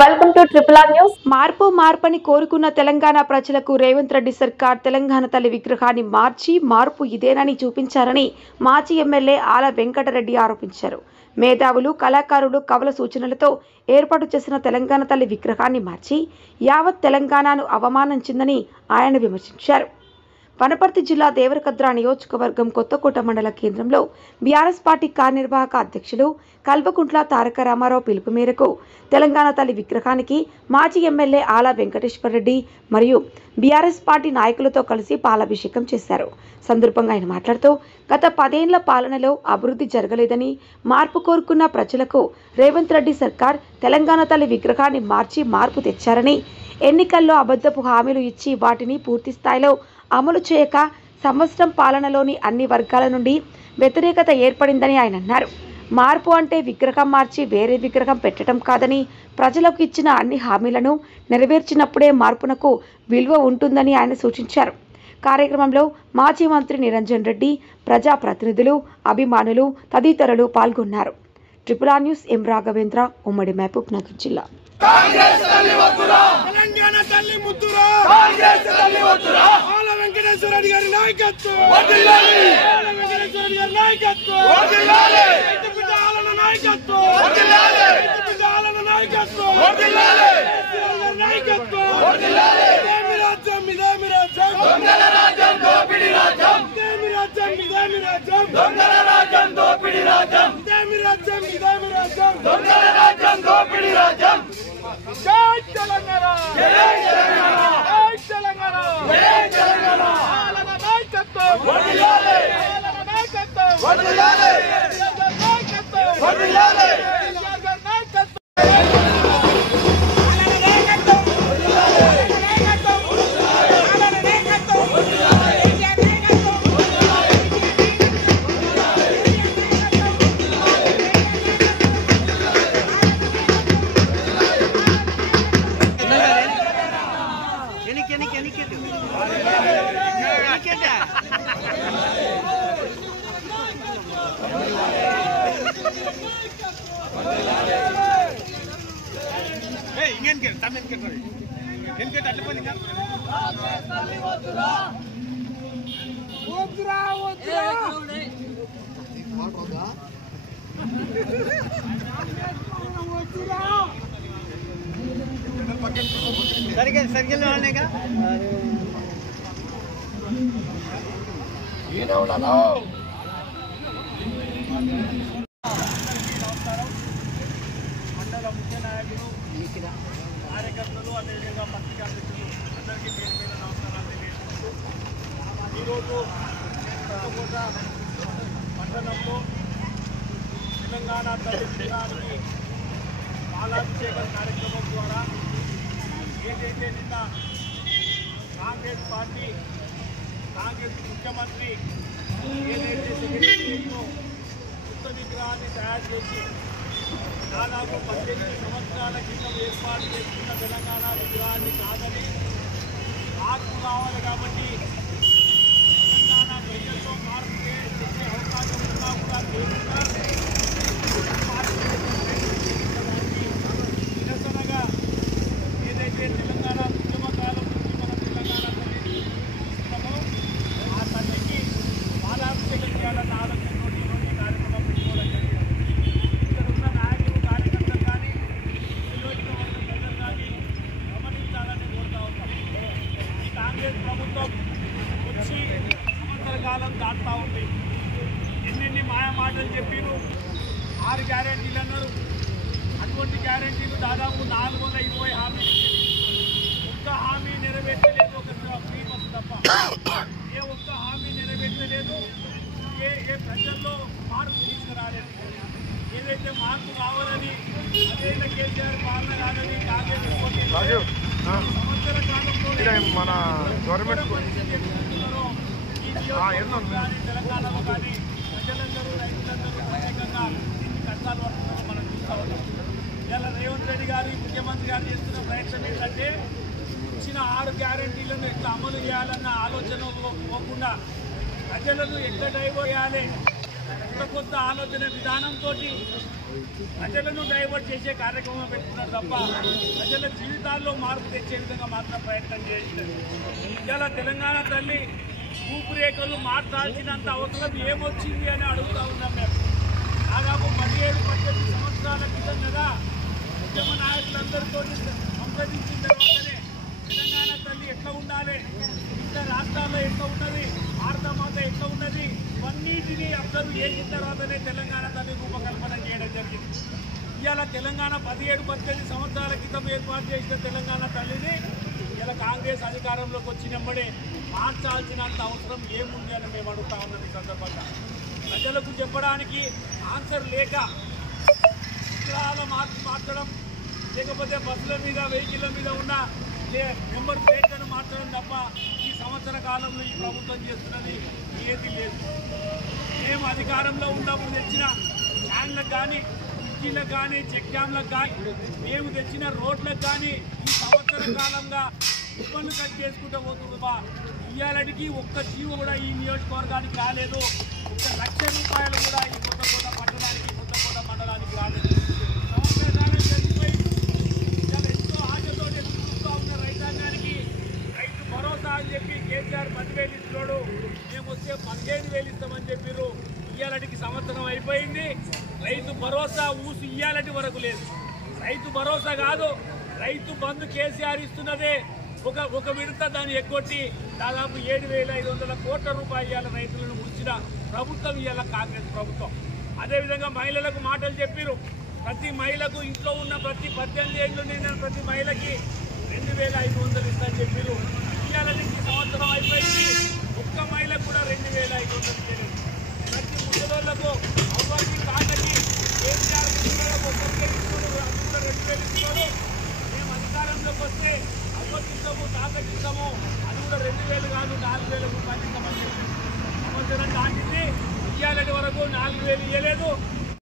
Welcome to triple R news. మార్పుని కోరుకున్న తెలంగాణ ప్రజలకు రేవంత్ రెడ్డి సర్కార్ తెలంగాణ తల్లి విగ్రహాన్ని మార్పు ఇదేనని చూపించారని మాజీ ఎమ్మెల్యే ఆల వెంకటరెడ్డి ఆరోపించారు. మేధావులు, కళాకారులు, కవుల సూచనలతో ఏర్పాటు చేసిన తెలంగాణ తల్లి విగ్రహాన్ని మార్చి యావత్ తెలంగాణను అవమానించిందని ఆయన విమర్శించారు. వనపర్తి జిల్లా దేవరకద్ర నియోజకవర్గం కొత్తకోట మండల కేంద్రంలో బీఆర్ఎస్ పార్టీ కార్యనిర్వాహక అధ్యక్షులు కల్వకుంట్ల తారక రామారావు పిలుపు మేరకు తెలంగాణ తల్లి విగ్రహానికి మాజీ ఎమ్మెల్యే ఆల వెంకటేశ్వరరెడ్డి మరియు బీఆర్ఎస్ పార్టీ నాయకులతో కలిసి పాలాభిషేకం చేశారు. సందర్భంగా ఆయన మాట్లాడుతూ గత 10 ఏళ్ల పాలనలో అభివృద్ధి జరగలేదని, మార్పు కోరుకున్న ప్రజలకు రేవంత్ రెడ్డి సర్కార్ తెలంగాణ తల్లి విగ్రహాన్ని మార్పు తెచ్చారని, ఎన్నికల్లో అబద్ధపు హామీలు ఇచ్చి వాటిని పూర్తి స్థాయిలో అమలు చేయక సంవత్సరం పాలనలోని అన్ని వర్గాల నుండి వ్యతిరేకత ఏర్పడిందని ఆయన అన్నారు. మార్పు అంటే విగ్రహం మార్చి వేరే విగ్రహం పెట్టడం కాదని, ప్రజలకు ఇచ్చిన అన్ని హామీలను నెరవేర్చినప్పుడే మార్పునకు విలువ ఉంటుందని ఆయన సూచించారు. కార్యక్రమంలో మాజీ మంత్రి నిరంజన్ రెడ్డి, ప్రజాప్రతినిధులు, అభిమానులు తదితరులు పాల్గొన్నారు. ట్రిపుల్ ఆర్ న్యూస్ ఎం రాఘవేంద్ర, ఉమ్మడి మహబూబ్ నగర్ జిల్లా. కాంగ్రెస్ తల్లి వద్దురా, తెలంగాణ తల్లి ముద్దురా, కాంగ్రెస్ తల్లి వద్దురా, ఆల వెంకటేశ్వర రెడ్డి గారి నాయకత్వం వర్ధిల్లాలి, ఆల వెంకటేశ్వర రెడ్డి గారి నాయకత్వం వర్ధిల్లాలి, బిడ్డ ఆలన నాయకత్వం వర్ధిల్లాలి, బిడ్డ ఆలన నాయకత్వం వర్ధిల్లాలి, నాయకత్వం వర్ధిల్లాలి. ఇదేమి రాజ్యం, ఇదేమి రాజ్యం, దొంగల రాజ్యం, దోపిడి రాజ్యం, ఇదేమి రాజ్యం, ఇదేమి రాజ్యం, దొంగల రాజ్యం, దోపిడి రాజ్యం, ఇదేమి రాజ్యం, ఇదేమి రాజ్యం, దొంగల రాజ్యం, దోపిడి రాజ్యం. జై తెలంగాణ, జై తెలంగాణ, జై తెలంగాణ, జై తెలంగాణ. ఆలన నాయకత్వం వర్ధిల్లాలి, ఆలన నాయకత్వం వర్ధిల్లాలి, నాయకత్వం వర్ధిల్లాలి, నాయకత్వం सर्किल डालने का మండల ముఖ్య నాయకులు, కార్యకర్తలు, అదేవిధంగా పత్రికా మిత్రులు అందరికీ పేరు మీద నమస్కారాలు తెలియజేస్తూ ఈరోజు కొత్తకోట మండలంలో తెలంగాణ తల్లి విగ్రహానికి పాలాభిషేకం కార్యక్రమం ద్వారా ఏదైతే నిన్న కాంగ్రెస్ పార్టీ, కాంగ్రెస్ ముఖ్యమంత్రి ఏదైతే సెక్రటరీలో కొత్త విగ్రహాన్ని తయారు చేసి దాదాపు 18 సంవత్సరాల క్రితం ఏర్పాటు చేసుకున్న తెలంగాణ విగ్రహాన్ని కాదని, మార్పు కావాలి కాబట్టి తెలంగాణ ప్రజల్లో మార్పు చేసే అవకాశం ఉన్నా కూడా లేకుండా నిరసనగా ఏదైతే తెలంగాణ ఉద్యమ కాలం నుంచి మనం తెలంగాణ తల్లిని చూస్తున్నామో ఆ తల్లికి పాలాభిషేకం చేయాలన్న ఆలోచనతో ఈరోజు కార్యక్రమం పెట్టుకోవడం జరిగింది. ఇక్కడ ఉన్న నాయకులు, కార్యకర్తలు కానీ, నియోజకవర్గ ప్రజలు కానీ గమనించాలని కోరుతా ఉన్నాం. ఈ కాంగ్రెస్ ప్రభుత్వం వచ్చి సంవత్సర కాలం దాటుతూ ఉంది. ఎన్నెన్ని మాయా మాటలు చెప్పారు, 6 గ్యారెంటీలు అన్నారు. అటువంటి గ్యారెంటీలు దాదాపు 420 హామీలు ఒక్క హామీ నెరవేర్చలేదు. ఒక ఫ్రీ బస్సు తప్ప ఏ ఒక్క హామీ నెరవేర్చలేదు. ఏ ప్రజల్లో మార్పు తీసుకురాలేదు. ఏదైతే మార్పు కావాలని, అదేవిధంగా కేసీఆర్ పాలన కాదని కాంగ్రెస్ సంవత్సర కాలంలో మన గవర్నమెంట్ కానీ తెలంగాణలో కానీ ప్రజలందరూ, రైతులందరూ ప్రత్యేకంగా ఎన్ని కష్టాలు పడుతున్నారో మనం చూస్తూ ఉన్నాం. ఇలా రేవంత్ రెడ్డి గారు, ముఖ్యమంత్రి గారు చేస్తున్న ప్రయత్నం ఏంటంటే ఇచ్చిన 6 గ్యారెంటీలను ఎట్లా అమలు చేయాలన్న ఆలోచన పోకుండా ప్రజలను ఎట్లా డైవర్ట్ చేయాలి, కొత్త ఆలోచన విధానంతో ప్రజలను డైవర్ట్ చేసే కార్యక్రమం పెట్టుకున్నారు తప్ప ప్రజల జీవితాల్లో మార్పు తెచ్చే విధంగా మాత్రం ప్రయత్నం చేస్తున్నారు. ఇలా తెలంగాణ తల్లి రూపురేఖలు మార్చాల్సినంత అవసరం ఏమొచ్చింది అని అడుగుతా ఉన్నాం. మేము దాదాపు 17-18 సంవత్సరాల క్రితం కదా ఉద్యమ నాయకులందరితో సంప్రదించిన తర్వాతనే తెలంగాణ తల్లి ఎట్లా ఉండాలి, ఇతర రాష్ట్రాల్లో ఎట్లా ఉన్నది, భారతమాత ఎట్లా ఉన్నది, ఇవన్నిటినీ అబ్జర్వ్ చేసిన తర్వాతనే తెలంగాణ తల్లి రూపకల్పన చేయడం జరిగింది. ఇవాళ తెలంగాణ 17-18 సంవత్సరాల క్రితం ఏర్పాటు చేసిన తెలంగాణ తల్లిని ఇలా కాంగ్రెస్ అధికారంలోకి వచ్చినప్పుడే మార్చాల్సినంత అవసరం ఏముంది అని మేము అడుగుతా ఉన్నాం. ఈ సందర్భంగా ప్రజలకు చెప్పడానికి ఆన్సర్ లేక విగ్రహాల మార్చడం, లేకపోతే బస్సుల మీద వెహికల్ల మీద ఉన్న నెంబర్ ప్లేట్లను మార్చడం తప్ప ఈ సంవత్సర కాలంలో ఈ ప్రభుత్వం చేస్తున్నది ఏది లేదు. మేము అధికారంలో ఉన్నప్పుడు తెచ్చిన ఫ్యాన్లకు కానీ, బ్రిడ్జీలకు కానీ, చెక్ డ్యామ్లకు కానీ, మేము తెచ్చిన రోడ్లకు కానీ ఈ సంవత్సర కాలంగా ఇబ్బంది కట్ చేసుకుంటూ పోతుందా. ఇయ్యాలడికి ఒక్క జీవో కూడా ఈ నియోజకవర్గానికి రాలేదు. 1 లక్ష రూపాయలు కూడా ఈ కొత్తకోట పట్టణానికి, కొత్తకోట మండలానికి రాలేదు. సంవత్సర కాలం జరిగిపోయి ఇలా ఎంతో ఆశతో ఎదుర్కొంటూ ఉన్న రైతాంగానికి రైతు భరోసా అని చెప్పి కేసీఆర్ 10,000 ఇస్తున్నాడు, మేము వస్తే 15,000 ఇస్తామని చెప్పారు. ఇయ్యాలటికి సంవత్సరం అయిపోయింది, రైతు భరోసా ఊసి ఇయ్యాలటి వరకు లేదు. రైతు భరోసా కాదు, రైతు బంధు కేసీఆర్ ఇస్తున్నదే ఒక విడత దాన్ని ఎగ్గొట్టి దాదాపు 7,500 కోట్ల రూపాయల రైతులను ముంచిన ప్రభుత్వం ఇవాళ కాంగ్రెస్ ప్రభుత్వం. అదేవిధంగా మహిళలకు మాటలు చెప్పారు. ప్రతి మహిళకు ఇంట్లో ఉన్న ప్రతి 18 ఏళ్ళు నిండిన ప్రతి మహిళకి 2,500 ఇస్తామని చెప్పారు. ఇవాళ నుంచి సంవత్సరం అయిపోయింది, ఒక్క మహిళకు కూడా 2,500 ఇవ్వలేదు. ప్రతి ముసలోళ్లకు అవ్వకి కాకకి కేసీఆర్ ఒక్కొక్క ఇస్తున్నాడు, అందులో 2,000 ఇస్తున్నాడు. మేము అధికారంలోకి వస్తే అవ్వకిస్తాము, తాకటిస్తాము, అది కూడా 2,000 కాదు 4,000 రూపాయలు ఇస్తామని చెప్పి సంవత్సరం దాటింది. ఇయ్యాలటి వరకు 4,000 ఇవ్వలేదు.